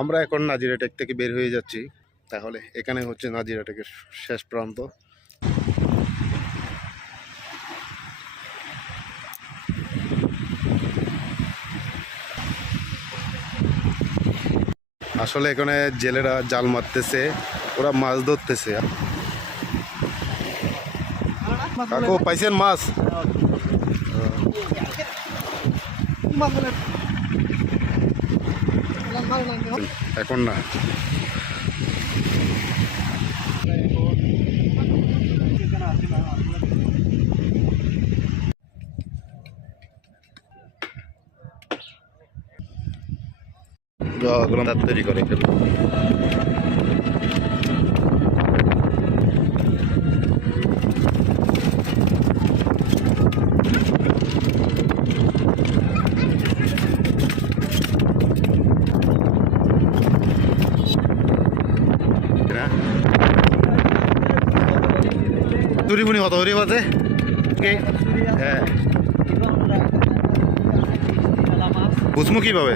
আমরা এখন নাজিরাটেক থেকে বের হয়ে যাচ্ছি। তাহলে এখানে হচ্ছে নাজিরাটেকের শেষ প্রান্ত। আসলে এখানে জেলেরা জাল মারতেছে, ওরা মাছ ধরতেছে। কাকু পাইছেন মাছ? এখন না, তৈরি করে তুরিমুনি কত হরি বাজে? হ্যাঁ, বুঝবো কিভাবে?